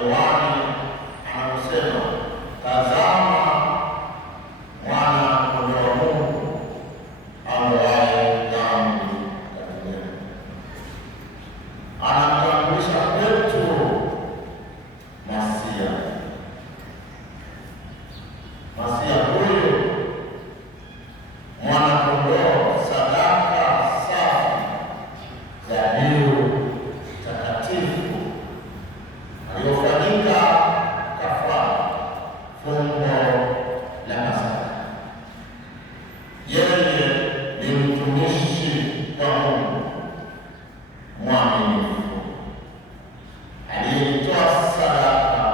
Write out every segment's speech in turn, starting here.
Yohani anasema, tazama mwana Masia huyu mwana-kondoo, sadaka safi, dhabihu takatifu, aliyofanyika kafara, fumbo la Pasaka. Yeye ni mtumishi wa Mungu mwaminifu, aliyetoa sadaka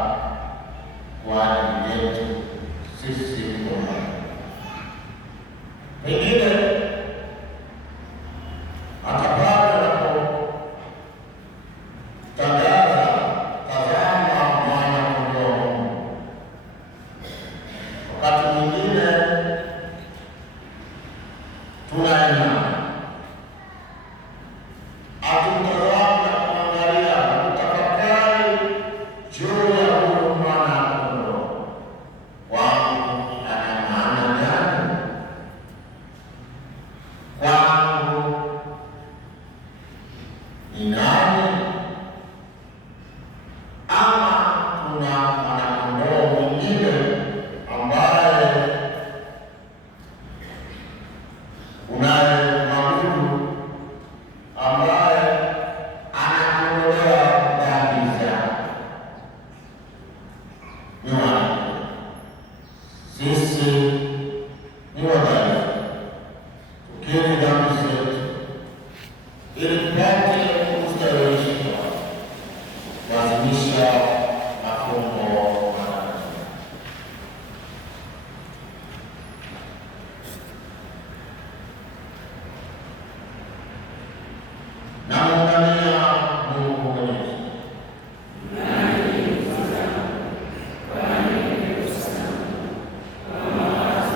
kwa ajili yetu sisi wenyewe. Pengine hata pale anapotangaza tazama mwana-kondoo, wakati mwingine tunaenda hatumtazama na kuangalia na kutafakari juu ya huyu mwana-kondoo. Kwangu ana maana gani? Kwangu ni nani? Ama kuna mwana-kondoo mwingine ambaye unayemwabudu, ambaye anakuondolea dhambi zako? Ni wapi? Sisi ni wadhaifu, tukiri dhambi zetu ili tupate kustawishwa, kuadhimisha mafumbo matakatifu. Namwangania Mungu Mwenyezi, nani mfadhamu, kwani nimekusa kwa mawazo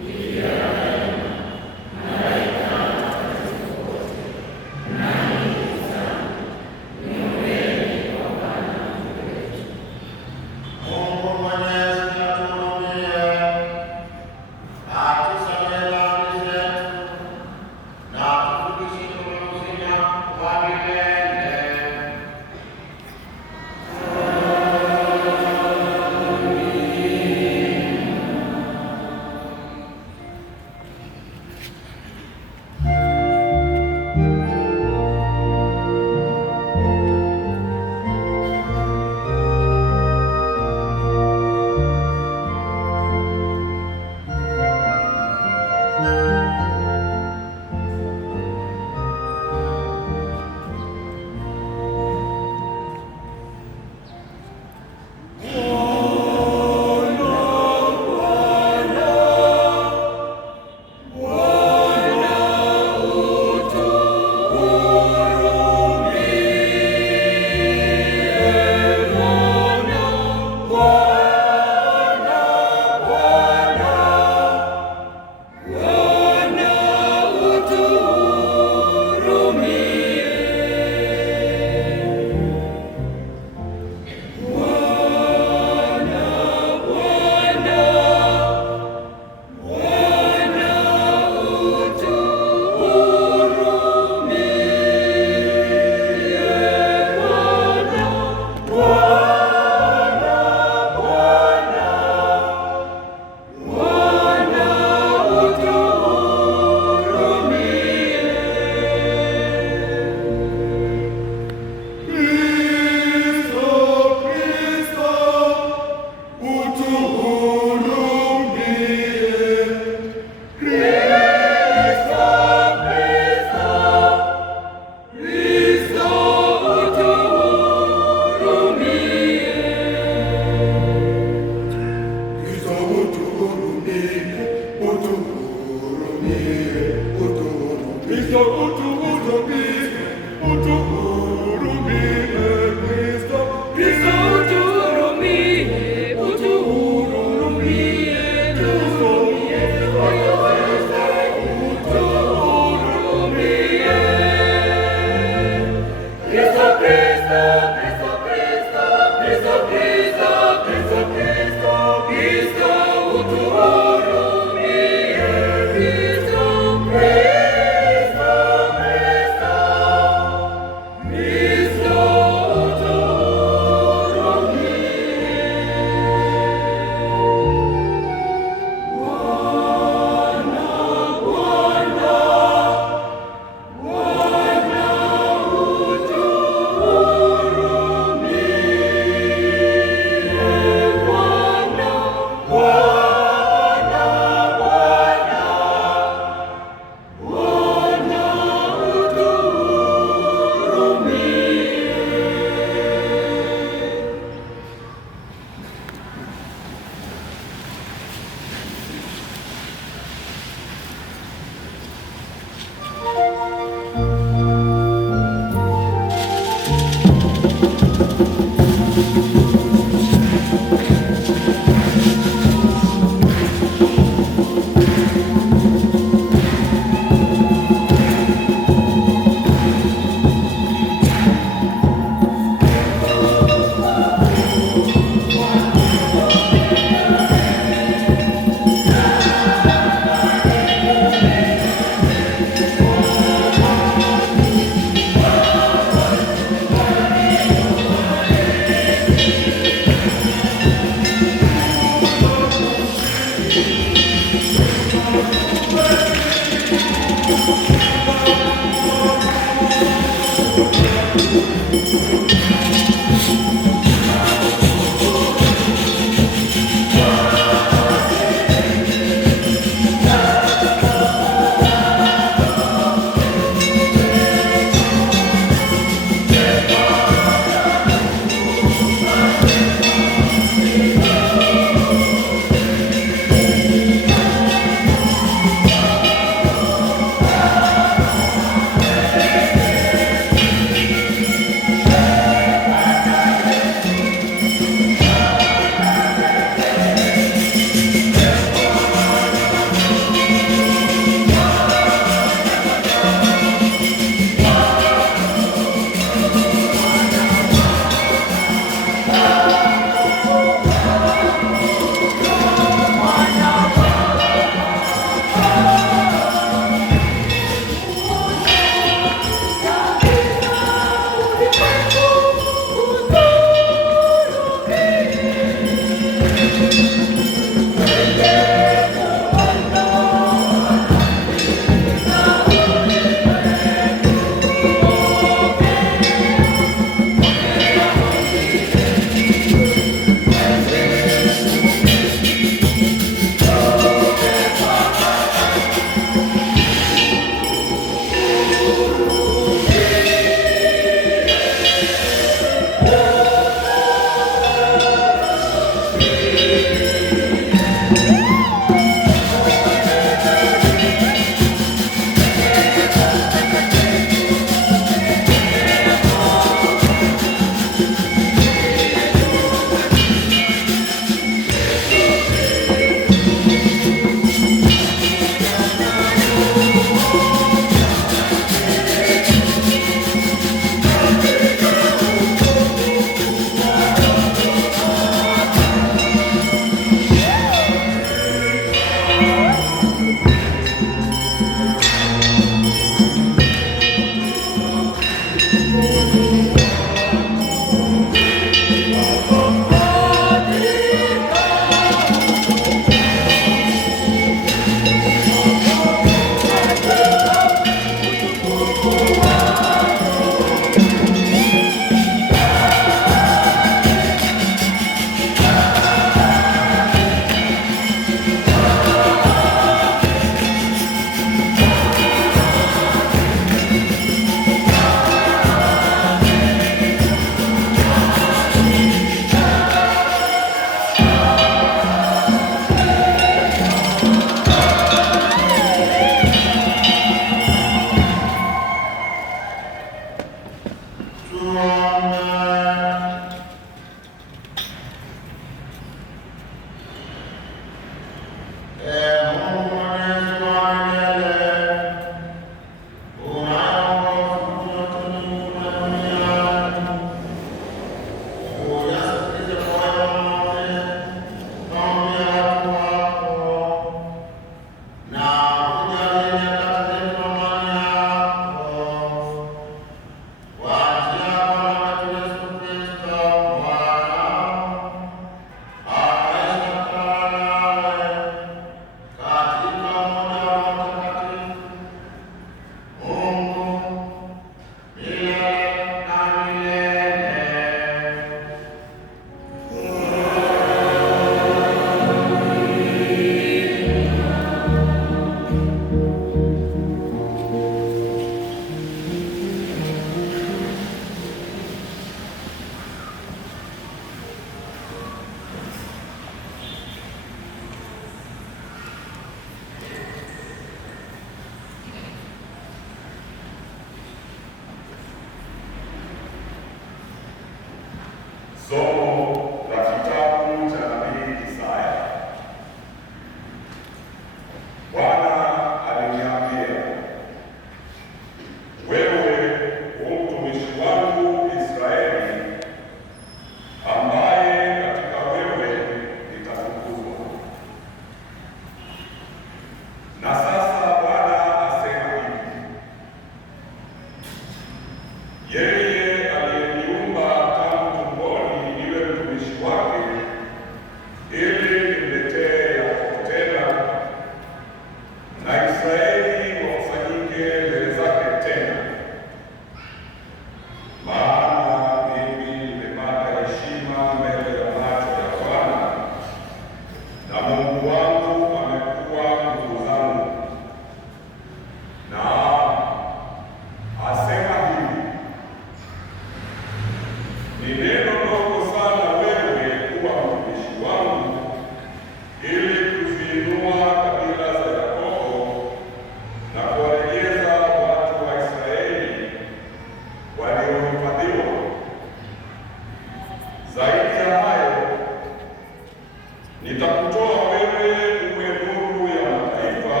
Nitakutoa wewe uwe nuru ya mataifa,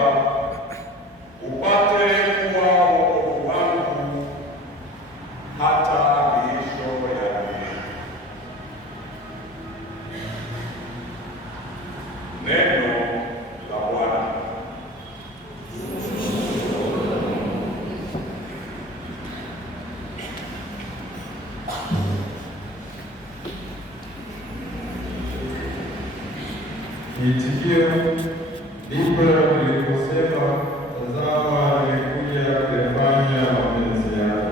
upate kuwa wokovu wangu hata miisho ya dunia. Neno la Bwana. Itikio: ndipo niliposema, tazama nimekuja kuyafanya mapenzi yako.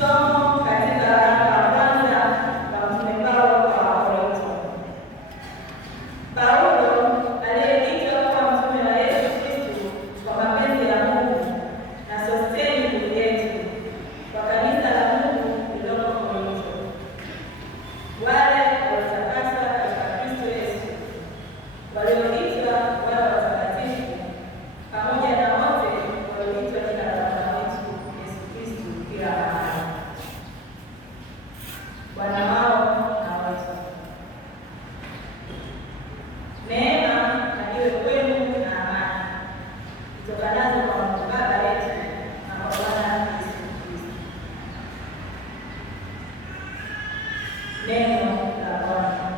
Somo katika waraka wa kwanza wa Mtume Paulo kwa Wakorintho. Paulo aliyeitwa kuwa mtume wa Yesu Kristo kwa mapenzi ya Mungu, na Sostheni ndugu yetu, kwa kanisa la Mungu lililoko Korintho, wale waliotakaswa katika Kristo Yesu, walioitwa wawe watakatifu, pamoja na wote walioitwa jina la Bwana wetu Yesu Kristo kila mahali. Bwana wao na wetu. Neema na iwe kwenu na amani zitokanazo kwa Mungu Baba yetu na kwa Bwana Yesu Kristo. Neno la Bwana.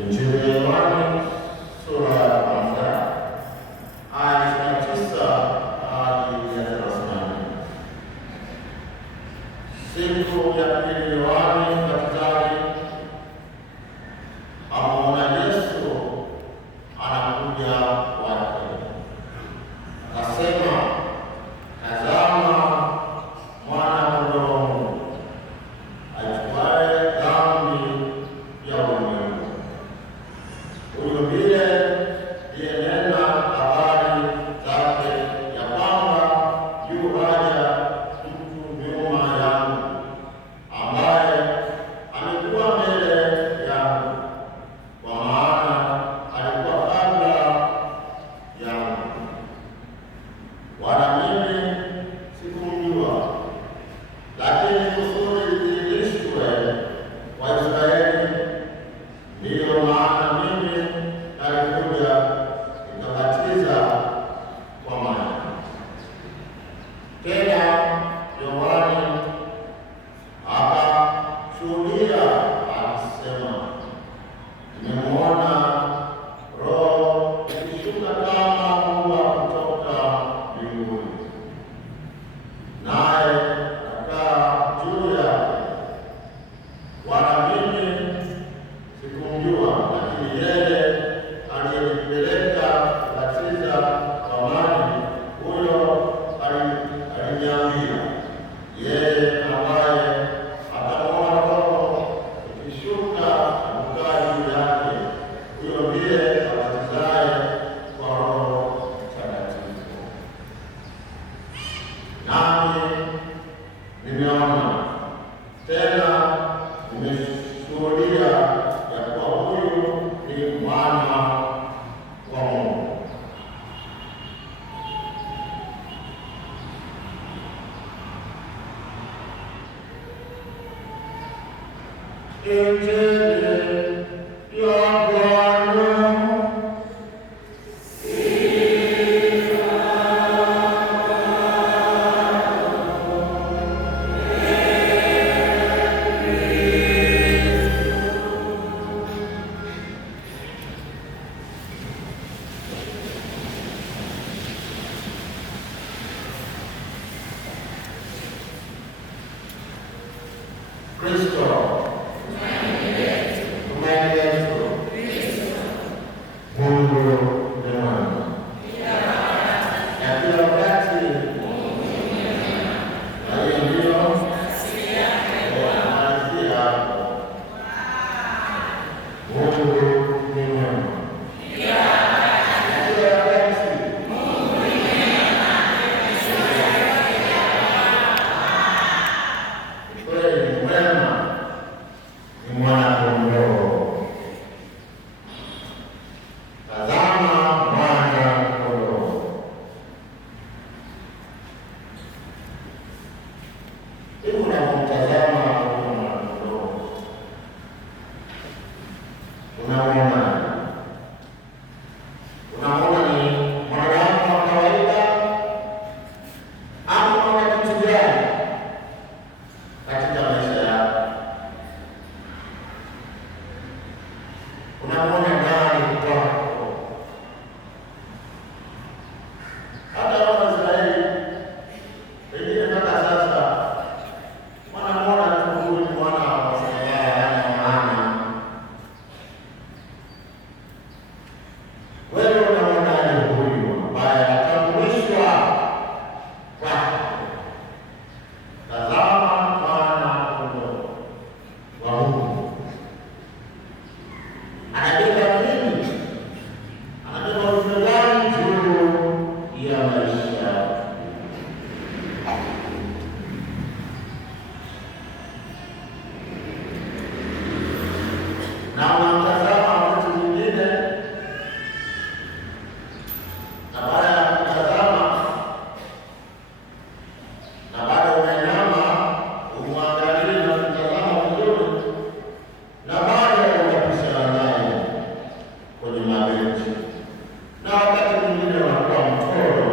Injili ya Yohane sura ya kwanza aya 29 hadi ya 34. Siku ya pili Yohane Mbatizaji ameona Yesu anakuja kwake, akasema, tazama, Mwana-Kondoo wa Mungu aichukuaye dhambi ya ulimwengu. Mungu ni mwema. Kweli ni mwema, ni mwana-kondoo. Tazama mwana-kondoo. Hivi unapomtazama huyo mwana-kondoo, unaona ni mwanadamu wa kawaida ama unaona kitu gani katika maisha yako? Unaona gani kwako? Hata Waisraeli wengine mpaka sasa wanamwona tu huyu ni mwana wa Sarai, hana maana. Wewe unaonaje huyu ambaye atambulishwa kwako? Tazama mwana-kondoo wa Mungu. Anabeba nini? Anabeba ujumbe gani juu ya maisha yako? Na unamtazama wakati mwingine, na baada ya kutazama na baada unainama umwangalie na kutazama vizuri, na baada unapishana naye kwenye mabenchi, na wakati mwingine unakuwa mtoro.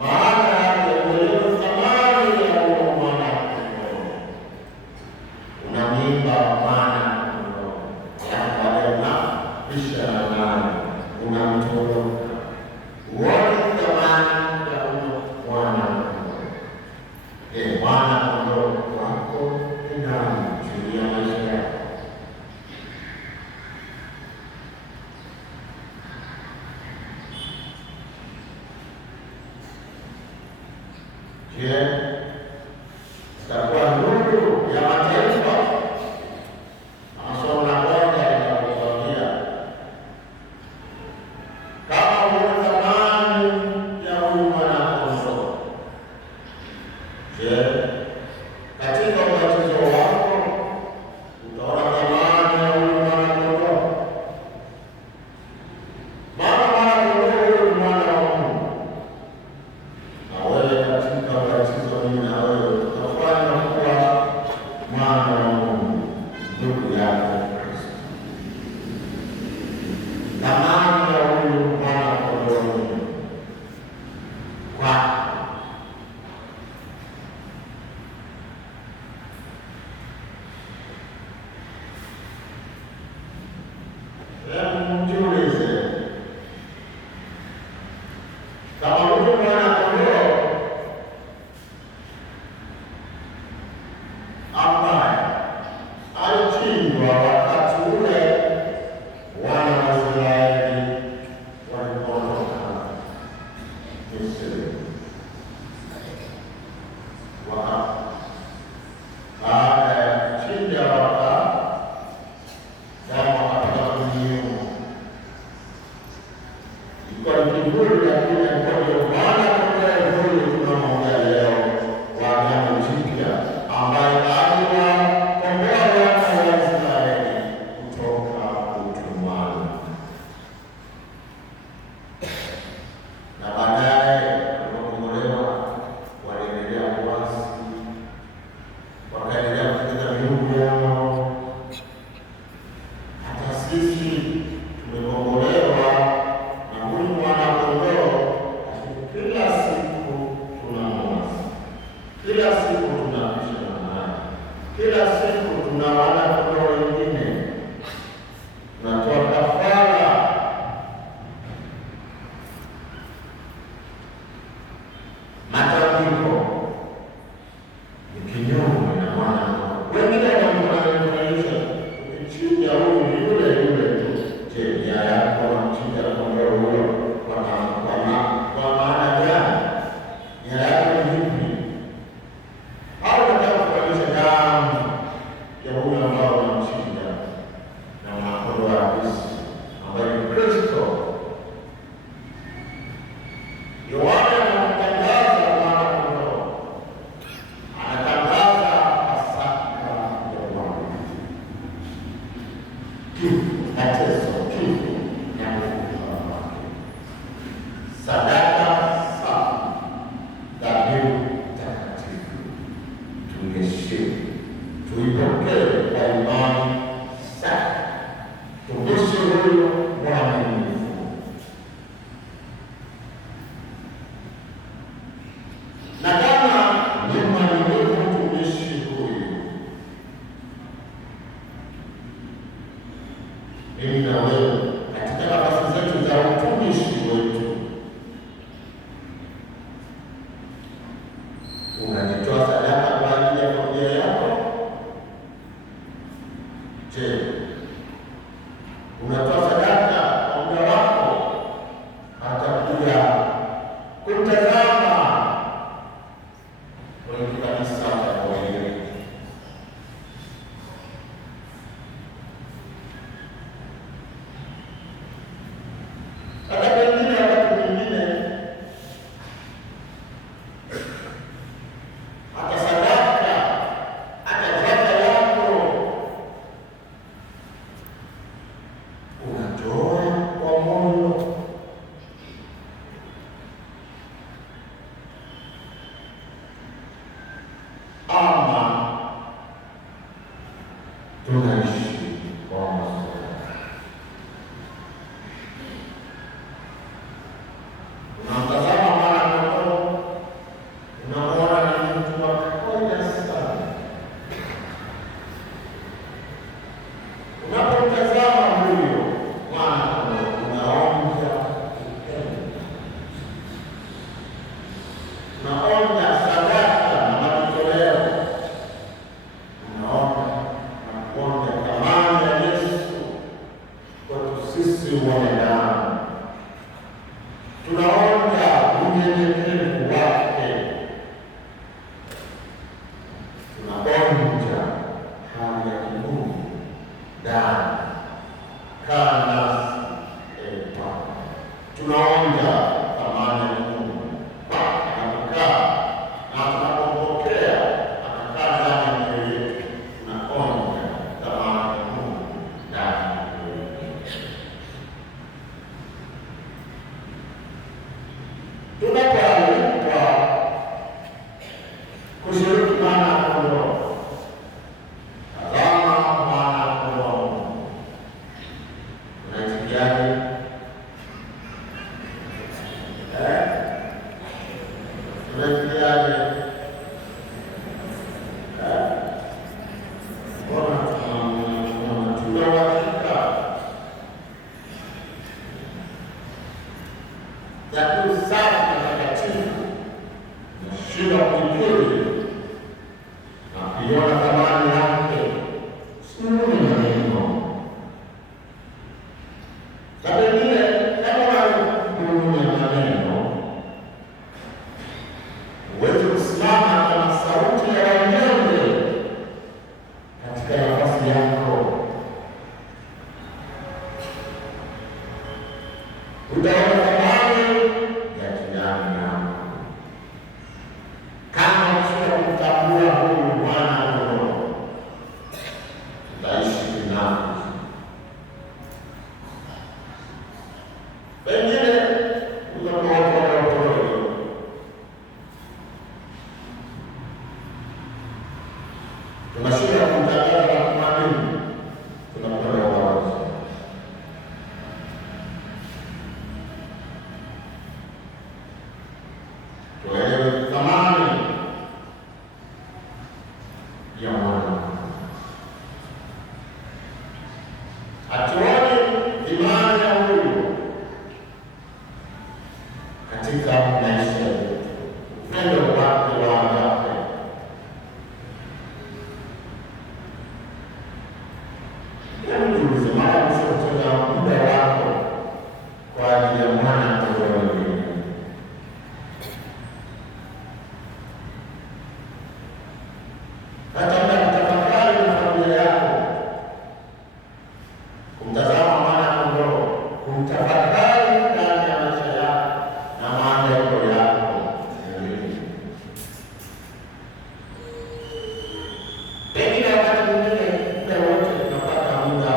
Maana yake uelewe thamani ya huyo mwana-kondoo. Unamwimba mwana-kondoo, alafu baadaye unapishana naye, unamtoroka. Uone thamani ya huyo mwana-kondoo. Mwana-kondoo wako ni nani juu ya maisha yako? Je, utakuwa nuru ya mataifa? Somo la kwanza linakuambia kama una thamani ya huyu mwana-kondoo. Je, katika ubatizo wako utaona thamani ya huyu mwana-kondoo? Maana mwana-kondoo huyu ni mwana wa Mungu, na wewe katika ubatizo mimi na wewe tutafanya kuwa mwana wa Mungu, ndugu yako Kristo. Thamani ya huyu mwana-kondoo kwako. Mjiulize, kama huyu mwana-kondoo ambaye alichinjwa wakati ule wana wa Israeli walipoondoka Misri, baada ya kuchinja damu katika kunyunyu, ilikuwa ni kivuli, lakini alikuwa ndio mwana-kondoo huyu tunaoongea leo wa Agano Jipya, ambaye aliwakomboa wana wa Israeli kutoka utumwani. Na baadaye walipokombolewa waliendelea kuasi, wakaendelea kutengeneza miungu yao. Hata sisi tumekombolewa na huyu mwana-kondoo, lakini kila siku tunamwasi, kila siku tunapishana naye, kila siku tuna wana-kondoo wengine, tunatoa kafara. Matambiko ni kinyume na mwana-kondoo. Wengine wanamfananisha, ukichinja huyu ni yule yule tu. Je, nia yako unamchinja kondoo huyo kwa maana gani? Nia yako ni ipi? Au unataka kufananisha damu ya huyo ambao unamchinja na mateso, kifo na kufufuka kwake. Sadaka safi, dhabihu takatifu, tuiheshimu, tuipokee kwa imani safi, tumishi huyo mwaminifu. Na kama ni mwaminifu mtumishi huyu, mimi na wewe katika nafasi zetu za utumishi wetu, unajitoa sadaka kwa ajili ya familia yako? Je, unatoa sadaka kwa muda wako hata kuja kumtazama kwenye kanisa la kawaida? Hata pengine wakati mwingine hata sadaka, hata zaka yako unatoa kwa moyo. Ama tunaishi kwa mazoea. Unamtazama mwana-kondoo, unamwona ni mtu wa kawaida sana. Unapomtazama huyo mwana-kondoo, unaonja upendo, unaonja sadaka na majitoleo, unaona na kuonja thamani ya Yesu kwetu sisi wanadamu. Tunaonja unyenyekevu wake, tunaonja hali ya kimungu ndani. Kaa nasi Bwana, tunaonja thamani ya Mungu anapokaa na tunapompokea akakaa ndani ya mioyo yetu, tunaonja thamani ya Mungu ndani ya mioyo yetu. Tunapoalikwa kushiriki mwana-kondoo, tazama mwana-kondoo, unaitikiaje? Unaitikiaje? Tuna uhakika dhabihu safi na takatifu inashinda kuikiri na kuiona thamani yake, sio maneno. Na pengine kama unakunya maneno, huwezi kusimama kama sauti ya wanyonge katika nafasi yako. Utaona thamani ya jirani yako kama ukishinda kumtambua huyu mwana-kondoo, utaishi binafsi. Pengine unapotoka uporojo, tunashinda kumtangaza na kumwamini, tunakwenda wazi. Tuelewe thamani ya mwana. Hatuoni imani ya huyu katika maisha yetu, upendo wake wa agape. Jiulize, mara mwisho kutenga muda wako kwa ajili ya mwana-kondoo wengine? Hata kutafakari na familia yako, kumtazama mwana-kondoo, kumtafakari ndani ya maisha yako na maandiko yako. Pengine wakati mwingine muda wote tunapata muda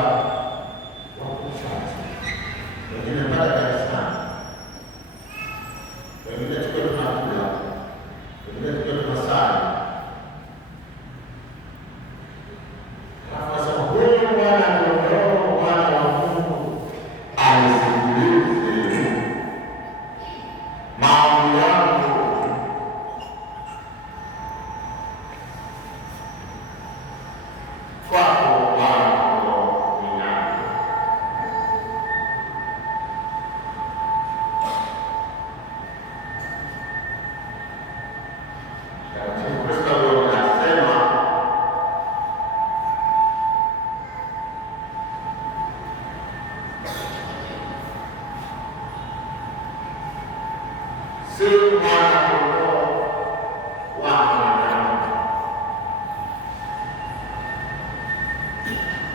si mwana-kondoo wa mwanadamu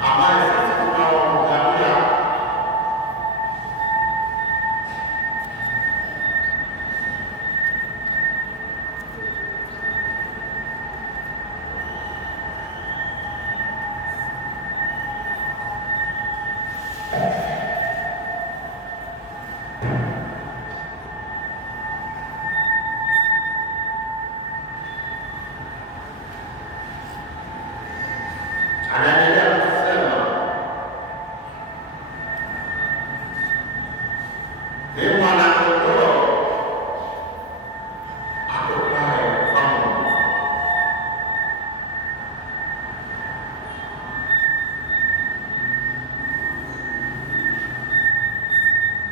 ambaye sasa tunaomwangalia anaendelea kusema ni mwana-kondoo atokaye kwa Mungu.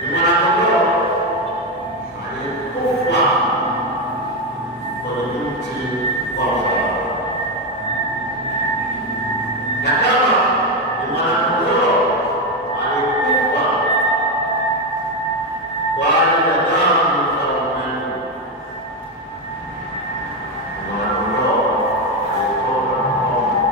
Ni mwana-kondoo aliyekufa kwenye mti wa msalaba. Na kama ni mwana-kondoo aliyekufa kwa ajili ya dhambi za ulimwengu, ni mwana-kondoo aliyetoka kwa Mungu.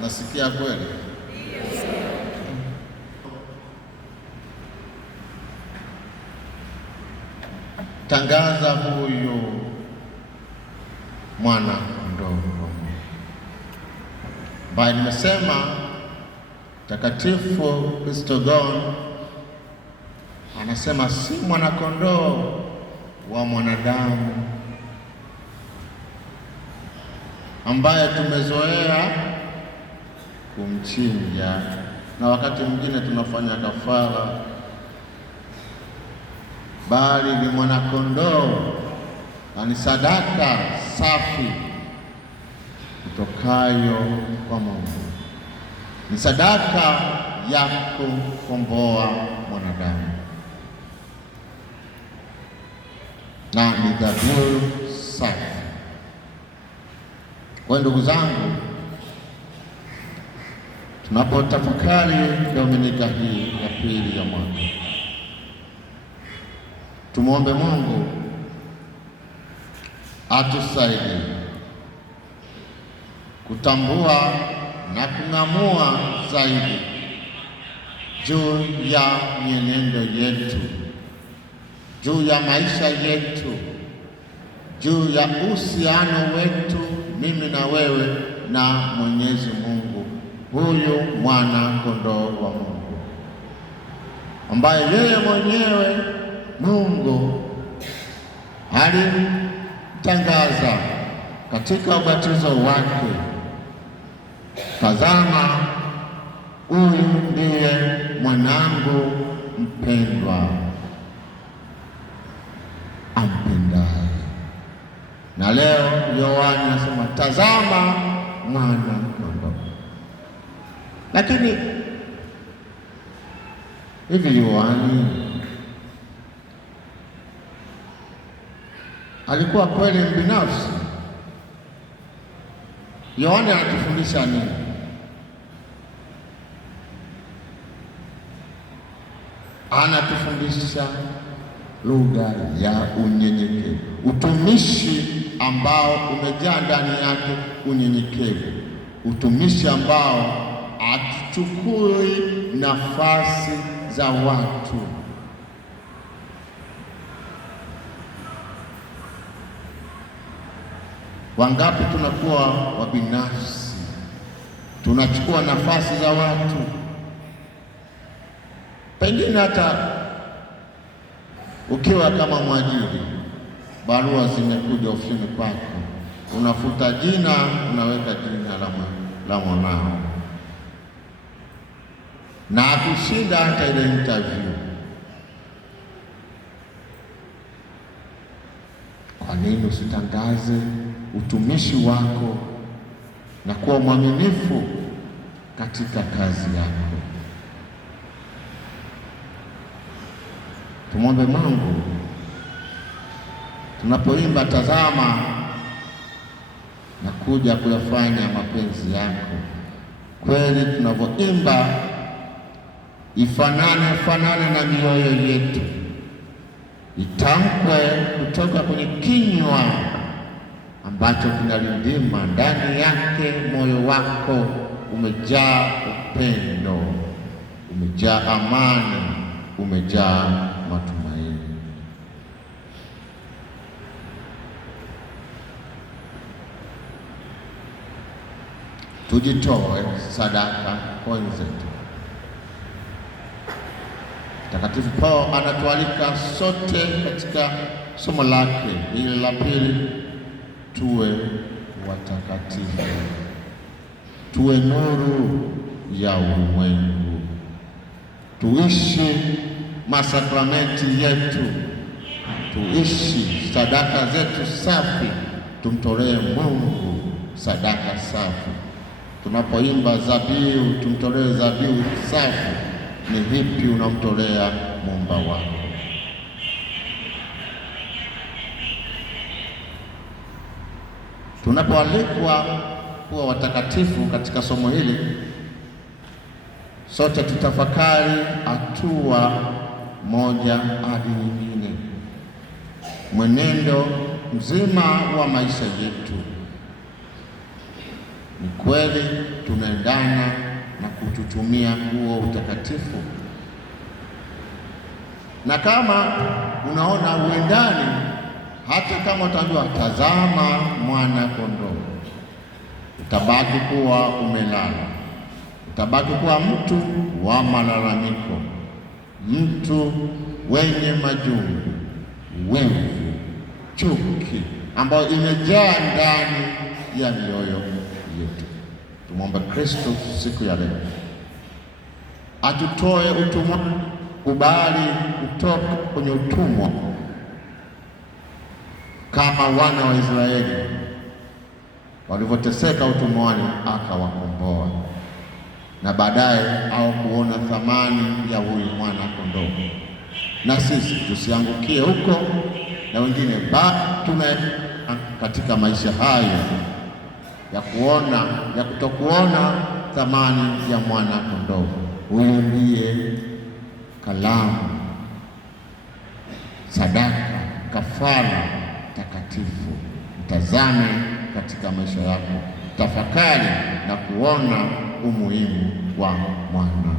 Nasikia kweli? Tangaza huyu mwana-kondoo ambaye nimesema Takatifu Kristogon anasema si mwana-kondoo wa mwanadamu ambaye tumezoea kumchinja na wakati mwingine tunafanya kafara, bali ni mwana-kondoo na ni sadaka safi kutokayo kwa Mungu. Ni sadaka ya kukomboa mwanadamu na ni dhabihu safi. Kwa ndugu zangu, tunapotafakari Dominika hii ya pili ya mwaka, tumwombe Mungu atusaidie kutambua na kung'amua zaidi juu ya mienendo yetu, juu ya maisha yetu, juu ya uhusiano wetu mimi na wewe na Mwenyezi Mungu, huyu mwana-kondoo wa Mungu ambaye yeye mwenyewe Mungu alitangaza katika ubatizo wake, tazama, huyu ndiye mwanangu mpendwa ampendaye. Na leo Yohana anasema tazama mwana-kondoo. Lakini hivi Yohana alikuwa kweli mbinafsi? Yohana anatufundisha nini? Anatufundisha lugha ya unyenyekevu, utumishi ambao umejaa ndani yake unyenyekevu, utumishi ambao hatuchukui nafasi za watu. Wangapi tunakuwa wabinafsi, tunachukua nafasi za watu, pengine hata ukiwa kama mwajiri, barua zimekuja ofisini kwako, unafuta jina, unaweka jina la mwanao, na akushinda hata ile interview. Kwa nini usitangaze utumishi wako na kuwa mwaminifu katika kazi yako. Tumwombe Mungu tunapoimba tazama na kuja kuyafanya mapenzi yako, kweli tunavyoimba fanane na mioyo yetu, itamkwe kutoka kwenye kinywa ambacho kinalindima ndani yake. Moyo wako umejaa upendo, umejaa amani, umejaa matumaini. Tujitoe sadaka kwa wenzetu. Mtakatifu Paulo anatualika sote katika somo lake hili la pili, tuwe watakatifu, tuwe nuru ya ulimwengu, tuishi masakramenti yetu, tuishi sadaka zetu safi, tumtolee Mungu sadaka safi. Tunapoimba zabihu, tumtolee zabihu safi. Ni vipi unamtolea Muumba wako? Tunapoalikwa kuwa watakatifu katika somo hili, sote tutafakari hatua moja hadi nyingine, mwenendo mzima wa maisha yetu. Ni kweli tunaendana na kututumia huo utakatifu? Na kama unaona uendani, hata kama utaambiwa tazama mwana kondoo, utabaki kuwa umelala, utabaki kuwa mtu wa malalamiko, mtu wenye majungu, wivu, chuki ambayo imejaa ndani ya mioyo yetu. Tumwombe Kristo siku ya leo atutoe utumwa, kubali kutoka kwenye utumwa kama wana wa Israeli walivyoteseka utumwani, akawakomboa na baadaye au kuona thamani ya huyu mwana kondoo. Na sisi tusiangukie huko na wengine, tuna katika maisha haya ya kutokuona thamani ya mwana kondoo. Huyu ndiye kalamu, sadaka, kafara takatifu. Mtazame katika maisha yako, tafakari na kuona umuhimu wa mwana kondoo.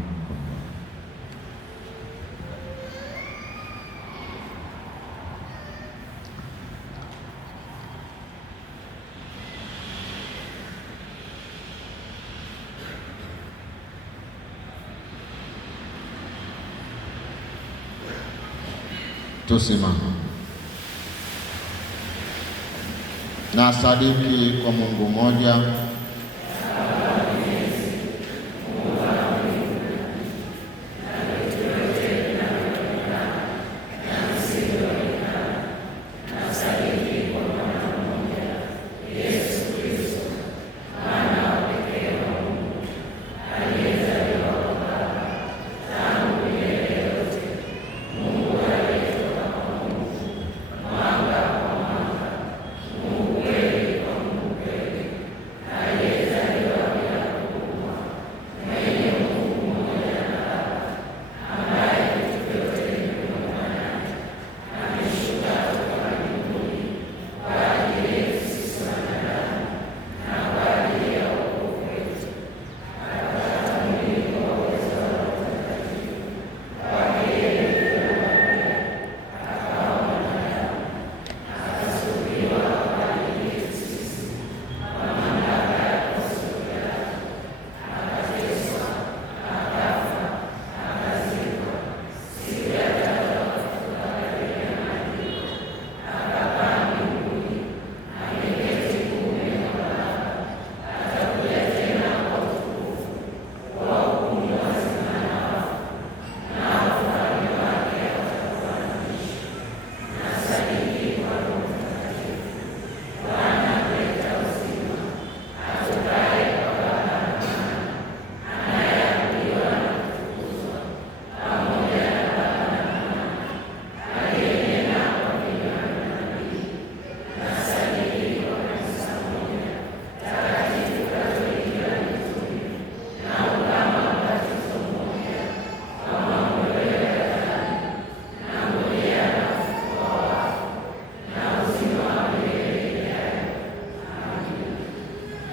Tusimame. Na sadiki kwa Mungu mmoja,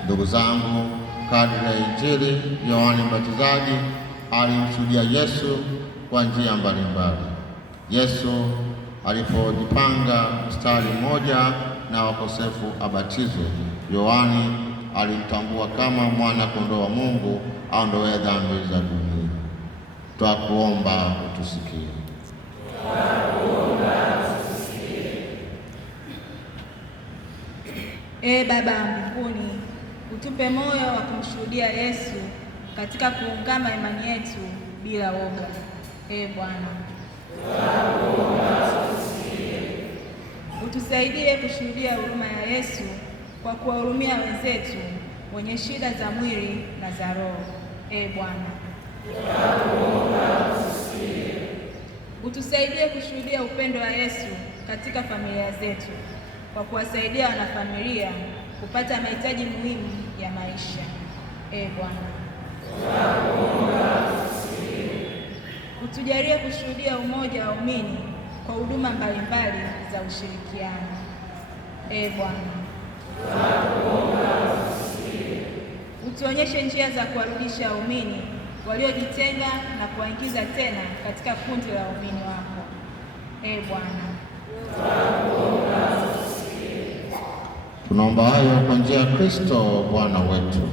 Ndugu zangu, kadri ya Injili, Yohane Mbatizaji alimshuhudia Yesu kwa njia mbalimbali. Yesu alipojipanga mstari mmoja na wakosefu abatizwe, Yohane alimtambua kama mwana kondoo wa Mungu aondoe dhambi za dunia. Twakuomba utusikie. Ee Baba wa mbinguni, utupe moyo wa kumshuhudia Yesu katika kuungama imani yetu bila woga. Ee Bwana, utusaidie kushuhudia huruma ya Yesu kwa kuwahurumia wenzetu wenye shida za mwili na za roho. Ee Bwana, utusaidie kushuhudia upendo wa Yesu katika familia zetu kwa kuwasaidia wanafamilia kupata mahitaji muhimu ya maisha. Ee Bwana, utujalie kushuhudia umoja wa waumini kwa huduma mbalimbali za ushirikiano. Ee Bwana, utuonyeshe njia za kuwarudisha waumini waliojitenga na kuwaingiza tena katika kundi la waumini wako. Ee Bwana, tunaomba hayo kwa njia ya Kristo Bwana wetu.